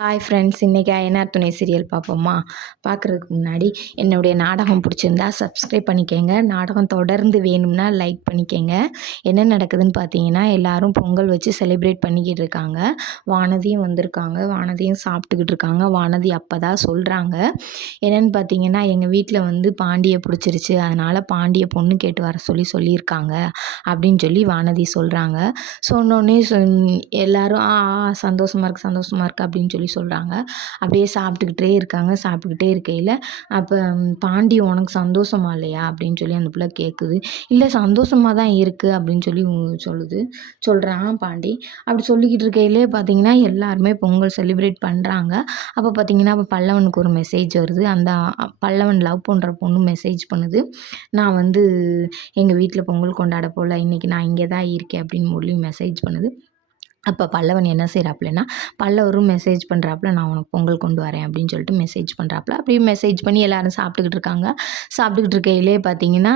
Hi friends, இன்றைக்கி அயனார் துணை serial பார்ப்போமா? பார்க்குறதுக்கு முன்னாடி என்னுடைய நாடகம் பிடிச்சிருந்தா சப்ஸ்கிரைப் பண்ணிக்கோங்க. நாடகம் தொடர்ந்து வேணும்னா லைக் பண்ணிக்கோங்க. என்ன நடக்குதுன்னு பார்த்தீங்கன்னா, எல்லோரும் பொங்கல் வச்சு செலிப்ரேட் பண்ணிக்கிட்டு இருக்காங்க. வானதியும் வந்திருக்காங்க. வானதியும் சாப்பிட்டுக்கிட்டு இருக்காங்க. வானதி அப்போ தான் சொல்கிறாங்க, என்னென்னு பார்த்தீங்கன்னா, எங்கள் வீட்டில் வந்து பாண்டியை பிடிச்சிருச்சு, அதனால் பாண்டியை பொண்ணு கேட்டு வர சொல்லியிருக்காங்க அப்படின்னு சொல்லி வானதி சொல்கிறாங்க. சொன்னோடனே எல்லோரும் சந்தோஷமாக இருக்குது அப்படின்னு சொல்லி சொல்கிறாங்க. அப்படியே சாப்பிட்டுக்கிட்டே இருக்காங்க. சாப்பிட்டுக்கிட்டே இருக்கையில் அப்போ பாண்டி உனக்கு சந்தோஷமா இல்லையா அப்படின்னு சொல்லி அந்த பிள்ளை கேட்குது. இல்லை சந்தோஷமாக தான் இருக்குது அப்படின்னு சொல்லி சொல்கிறான் பாண்டி. அப்படி சொல்லிக்கிட்டு இருக்கையிலே பார்த்தீங்கன்னா எல்லாருமே பொங்கல் செலிப்ரேட் பண்ணுறாங்க. அப்போ பார்த்தீங்கன்னா அப்போ பல்லவனுக்கு ஒரு மெசேஜ் வருது. அந்த பல்லவன் லவ் பண்ணுற பொண்ணு மெசேஜ் பண்ணுது, நான் வந்து எங்கள் வீட்டில் பொங்கல் கொண்டாட போகல, இன்றைக்கி நான் இங்கே தான் இருக்கேன் அப்படின்னு முரளி மெசேஜ் பண்ணுது. அப்போ பல்லவன் என்ன செய்கிறாப்புலன்னா, பல்லவரும் மெசேஜ் பண்ணுறாப்புல, நான் உனக்கு பொங்கல் கொண்டு வரேன் அப்படின்னு சொல்லிட்டு மெசேஜ் பண்ணுறாப்புல. அப்படியே மெசேஜ் பண்ணி எல்லோரும் சாப்பிட்டுக்கிட்டு இருக்காங்க. சாப்பிட்டுக்கிட்டு இருக்கையிலே பார்த்தீங்கன்னா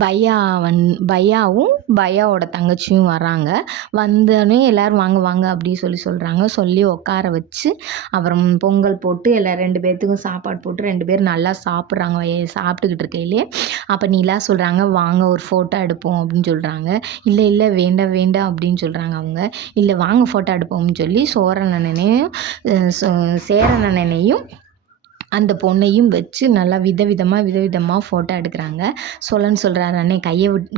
பையாவும் பையாவோட தங்கச்சியும் வராங்க. வந்தோடனே எல்லோரும் வாங்க வாங்க அப்படின்னு சொல்கிறாங்க. சொல்லி உட்கார வச்சு அப்புறம் பொங்கல் போட்டு எல்லாம் 2 பேர்த்துக்கும் சாப்பாடு போட்டு 2 பேரும் நல்லா சாப்பிட்றாங்க. சாப்பிட்டுக்கிட்டு இருக்கையிலே அப்போ நிலா சொல்கிறாங்க, வாங்க ஒரு ஃபோட்டோ எடுப்போம் அப்படின்னு சொல்கிறாங்க. இல்லை இல்லை வேண்டாம் வேண்டாம் அப்படின்னு சொல்கிறாங்க அவங்க. இல்லை வாங்க ஃபோட்டோ எடுப்போம்னு சொல்லி சேரன் அண்ணனையும் அந்த பொண்ணையும் வச்சு நல்லா விதவிதமாக ஃபோட்டோ எடுக்கிறாங்க. சோழன் சொல்கிறாரு, அண்ணே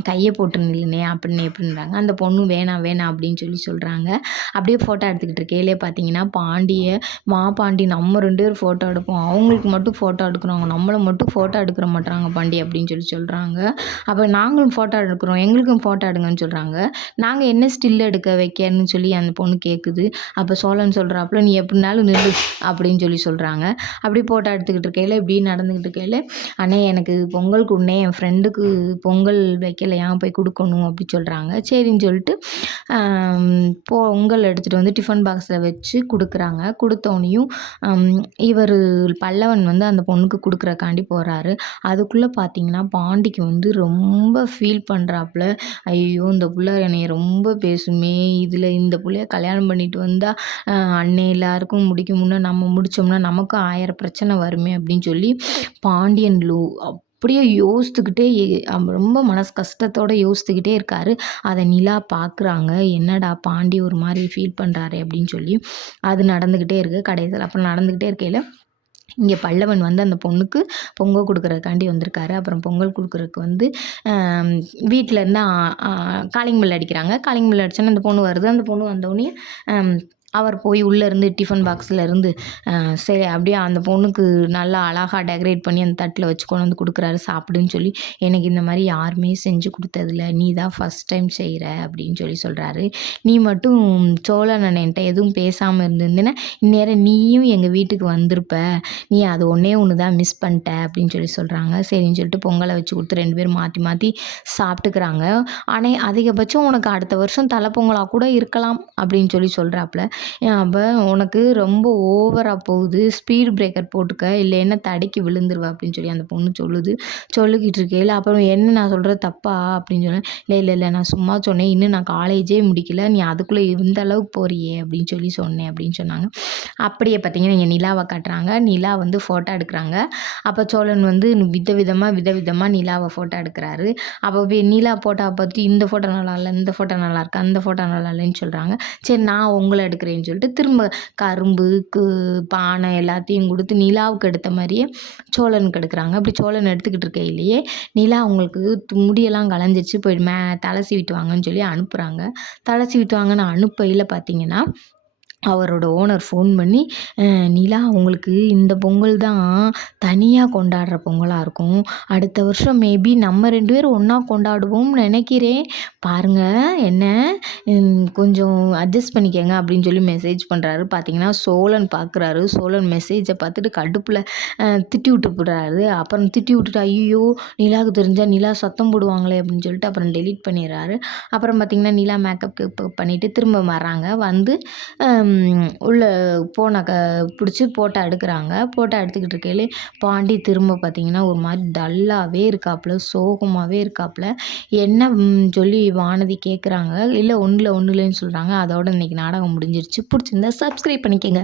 கையை போட்டு நில்லுனே அப்படின்னு எப்படின்றாங்க. அந்த பொண்ணு வேணாம் அப்படின்னு சொல்கிறாங்க. அப்படியே ஃபோட்டோ எடுத்துக்கிட்டு இருக்கையிலே பார்த்தீங்கன்னா பாண்டி நம்ம 2 பேரும் ஃபோட்டோ எடுப்போம், அவங்களுக்கு மட்டும் ஃபோட்டோ எடுக்கிறோங்க, நம்மளை மட்டும் ஃபோட்டோ எடுக்கிற மாட்டாங்க பாண்டி அப்படின்னு சொல்கிறாங்க. அப்போ நாங்களும் ஃபோட்டோ எடுக்கிறோம், எங்களுக்கும் ஃபோட்டோ எடுங்கன்னு சொல்கிறாங்க. நாங்கள் என்ன ஸ்டில் எடுக்க வைக்கன்னு சொல்லி அந்த பொண்ணு கேட்குது. அப்போ சோழன் சொல்கிறாப்புல, நீ எப்படினாலும் நில்லு அப்படின்னு சொல்கிறாங்க. அப்படி ஃபோட்டோ எடுத்துக்கிட்டு இருக்கையில் இப்படி நடந்துக்கிட்டு இருக்கையில், அண்ணே எனக்கு பொங்கல் கொடுண்ணே, என் ஃப்ரெண்டுக்கு பொங்கல் வைக்கலையா, போய் கொடுக்கணும் அப்படி சொல்கிறாங்க. சரின்னு சொல்லிட்டு பொங்கல் எடுத்துகிட்டு வந்து டிஃபன் பாக்ஸில் வச்சு கொடுக்குறாங்க. கொடுத்தோனையும் இவர் பல்லவன் வந்து அந்த பொண்ணுக்கு கொடுக்குறக்காண்டி போகிறாரு. அதுக்குள்ளே பார்த்தீங்கன்னா பாண்டிக்கு வந்து ரொம்ப ஃபீல் பண்ணுறாப்புல, ஐயோ இந்த பிள்ளை என்னைய ரொம்ப பேசுமே, இதில் இந்த பிள்ளைய கல்யாணம் பண்ணிட்டு வந்தால் அண்ணே எல்லாருக்கும் முடிக்கும்னா நம்ம முடித்தோம்னா நமக்கும் 1000 பிரச்சனை வருமே அப்படின்னு சொல்லி பாண்டியன் அப்படியே யோசித்துக்கிட்டே ரொம்ப மனசு கஷ்டத்தோடு யோசித்துக்கிட்டே இருக்காரு. அதை நிலா பார்க்குறாங்க, என்னடா பாண்டி ஒரு மாதிரி ஃபீல் பண்ணுறாரு அப்படின்னு சொல்லி. அது நடந்துக்கிட்டே இருக்குது. கடைசியில் அப்புறம் நடந்துக்கிட்டே இருக்கையில் இங்கே பல்லவன் வந்து அந்த பொண்ணுக்கு பொங்கல் கொடுக்குறதுக்காண்டி வந்திருக்காரு. அப்புறம் பொங்கல் கொடுக்குறதுக்கு வந்து வீட்டிலேருந்து காலிங் பெல் அடிக்கிறாங்க. காலிங் பெல் அடித்தோன்னே அந்த பொண்ணு வருது. அந்த பொண்ணு வந்தோடனே அவர் போய் உள்ளேருந்து டிஃபன் பாக்ஸில் இருந்து சரி அப்படியே அந்த பொண்ணுக்கு நல்லா அழகாக டெக்கரேட் பண்ணி அந்த தட்டில் வச்சு கொண்டு வந்து கொடுக்குறாரு, சாப்பிடுன்னு சொல்லி. எனக்கு இந்த மாதிரி யாருமே செஞ்சு கொடுத்ததில்ல, நீ தான் ஃபஸ்ட் டைம் செய்கிற அப்படின்னு சொல்கிறாரு. நீ மட்டும் சோழன் அண்ணன்ட்ட எதுவும் பேசாமல் இருந்திருந்தேன்னா இந்நேரம் நீயும் எங்கள் வீட்டுக்கு வந்திருப்ப, நீ அது ஒன்று தான் மிஸ் பண்ணிட்ட அப்படின்னு சொல்கிறாங்க. சரின்னு சொல்லிட்டு பொங்கலை வச்சு கொடுத்து 2 பேரும் மாற்றி சாப்பிட்டுக்கிறாங்க. ஆனால் அதிகபட்சம் உனக்கு அடுத்த வருஷம் தலை பொங்கலாக கூட இருக்கலாம் அப்படின்னு சொல்கிறாப்புல. அப்போ உனக்கு ரொம்ப ஓவராக போகுது, ஸ்பீடு பிரேக்கர் போட்டுக்க, இல்லைன்னா தடைக்கு விழுந்துருவா அப்படின்னு சொல்லி அந்த பொண்ணு சொல்லிக்கிட்டு இருக்கையில் அப்புறம் என்ன நான் சொல்கிறது தப்பா அப்படின்னு சொன்னேன். இல்லை நான் சும்மா சொன்னேன், இன்னும் நான் காலேஜே முடிக்கல, நீ அதுக்குள்ளே இந்த அளவுக்கு போறியே அப்படின்னு சொன்னேன் அப்படின்னு சொன்னாங்க. அப்படியே பார்த்தீங்கன்னா இங்கே நிலாவை காட்டுறாங்க. நிலா வந்து ஃபோட்டோ எடுக்கிறாங்க. அப்போ சோழன் வந்து விதவிதமாக நிலாவை ஃபோட்டோ எடுக்கிறாரு. அப்போ நிலா ஃபோட்டோவை பார்த்து இந்த ஃபோட்டோ நல்லா இல்லை, இந்த ஃபோட்டோ நல்லா இருக்கு, அந்த ஃபோட்டோ நல்லா இல்லைன்னு சொல்கிறாங்க. சரி நான் உங்களை எடுக்கிறேன்னு சொல்லிட்டு திரும்ப கரும்பு பானை எல்லாத்தையும் கொடுத்து நிலாவுக்கு எடுத்த மாதிரியே சோழனுக்கு எடுக்கிறாங்க. அப்படி சோழன் எடுத்துக்கிட்டு இருக்கையிலேயே நிலா அவங்களுக்கு முடியெல்லாம் களைஞ்சிச்சு, போய் தலை சீவிட்டு வாங்கன்னு சொல்லி அனுப்புகிறாங்க. தலை சீவிட்டு வாங்கன்னு அனுப்பையில் பார்த்தீங்கன்னா அவரோட ஓனர் ஃபோன் பண்ணி, நிலா உங்களுக்கு இந்த பொங்கல் தான் தனியாக கொண்டாடுற பொங்கலாக இருக்கும், அடுத்த வருஷம் மேபி நம்ம 2 பேரும் ஒன்றா கொண்டாடுவோம்னு நினைக்கிறேன், பாருங்கள் என்ன கொஞ்சம் அட்ஜஸ்ட் பண்ணிக்கங்க அப்படின்னு சொல்லி மெசேஜ் பண்ணுறாரு. பார்த்தீங்கன்னா சோழன் பார்க்குறாரு. சோழன் மெசேஜை பார்த்துட்டு கடுப்பில் திட்டி விட்டுறாரு. அப்புறம் திட்டி விட்டுட்டு ஐயோ நிலாவுக்கு தெரிஞ்சால் நிலா சத்தம் போடுவாங்களே அப்படின்னு சொல்லிட்டு அப்புறம் டெலீட் பண்ணிடுறாரு. அப்புறம் பார்த்திங்கன்னா நிலா மேக்கப் பண்ணிவிட்டு திரும்ப வராங்க. வந்து உள்ள பிடிச்சி ஃபோட்டோ எடுக்கிறாங்க. ஃபோட்டோ எடுத்துக்கிட்டு இருக்கையிலே பாண்டி திரும்ப பார்த்தீங்கன்னா, ஒரு மாரி டல்லாவே இருக்காப்புல, சோகமாவே இருக்காப்புல. என்ன சொல்லி வானதி கேட்குறாங்க. இல்ல ஒண்ணும் இல்லன்னு சொல்றாங்க. அதோட இன்னைக்கு நாடகம் முடிஞ்சிருச்சு. புடிச்சிருந்தா சப்ஸ்கிரைப் பண்ணிக்கங்க.